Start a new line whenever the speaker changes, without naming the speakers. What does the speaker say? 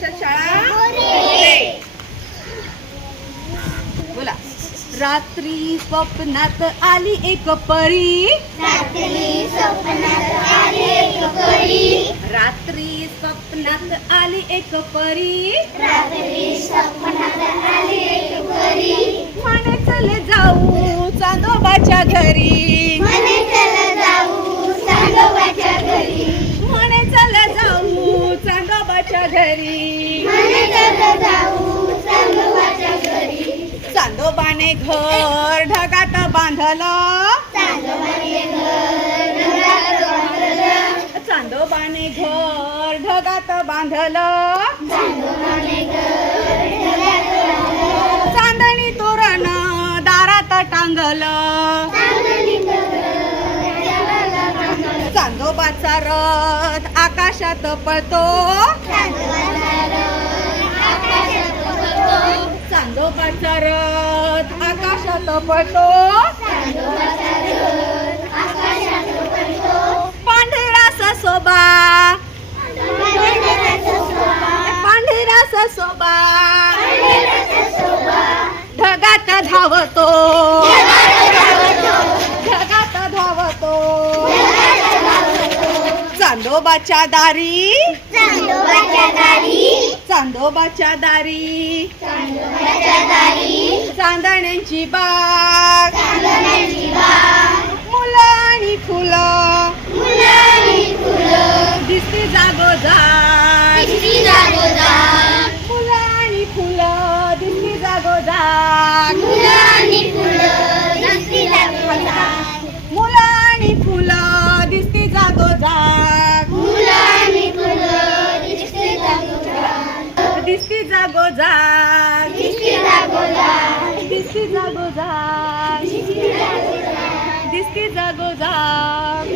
शाळा. बोला. रात्री स्वप्नात आली एक परी.
रात्री स्वप्नात आली एक परी.
रात्री स्वप्नात आली एक परी.
रात्री स्वप्नात आली एक परी.
म्हणे चल जाऊ चांदोबाच्या घरी.
म्हणे चला जाऊ चांदोबाच्या घरी.
म्हणे चल जाऊ चांदोबाच्या घरी. चांदोबाने घर ढगात बांधलं.
घर बांधलं
चांदोबाने घर ढगात बांधलं. चांदणी तोरण दारात टांगलं. चांदोबाचा रथ आकाशात पळतो.
चांदोबाचा रथ आकाशात पडतो.
चांदोबाचा सोबा आकाशात
सोबा
पांढरा ससोबा पांढरा ससोबा ढगात धावतो
धावतो,
ढगात धावतो. चांदोबाच्या दारी.
चांदोबाच्या दारी.
चांदोबाच्या दारी. चांदण्यांची बाग. मुलं आणि फुलं. दिसते जागोजाग मुलं आणि फुलं.
दिसते जागोजाग
दिसते जागोजाग
दिसती जागोजाग
दिसते जागोजाग